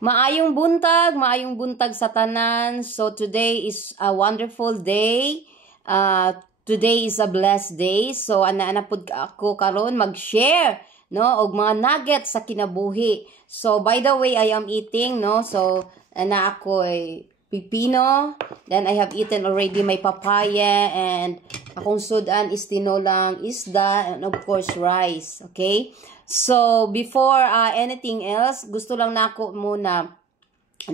Maayong buntag sa tanan. So today is a wonderful day. Today is a blessed day. So ana pud ako karon mag-share no og mga nuggets sa kinabuhi. So by the way, I am eating no. So ana ako ay pipino. Then I have eaten already my papaya, and akong sudan is tinolang isda, and of course rice. Okay? So before anything else, gusto lang nako muna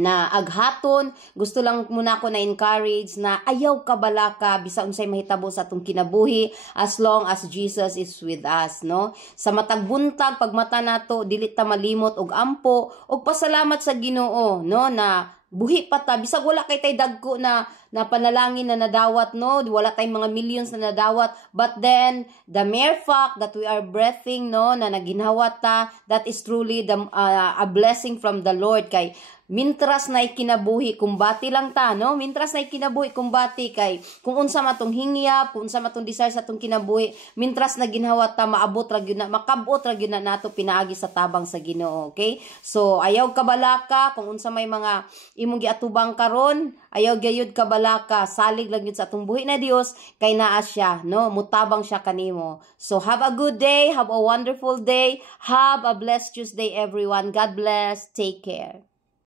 na aghaton, gusto lang muna ako na encourage na ayaw kabalaka bisa unsay mahitabo sa atong kinabuhi as long as Jesus is with us, no? Sa matag buntag pagmata nato dili ta malimot og ampo og pasalamat sa Ginoo, no, na buhi pa ta bisag wala kay tay dagko na panalangin na nadawat, no, wala tay mga millions na nadawat, but then the mere fact that we are breathing, no, na naginhawat ta, that is truly a blessing from the Lord. Kay mintras na ikinabuhi kumbati lang ta, no, mintras na ikinabuhi kumbati kay kung unsa matong hingyap, kung unsa matong desire sa atong kinabuhi, mintras na ginhawat ta maabot ra gyud na, makabot ra gyud na nato pinaagi sa tabang sa Ginoo. Okay, so ayaw kabalaka kung unsa may mga imong giatubang karon, ayaw gayud kabalaka, salig lang yun sa atong buhi na Dios kay naa siya, no, mutabang siya kanimo. So have a good day, have a wonderful day, have a blessed Tuesday everyone. God bless, take care.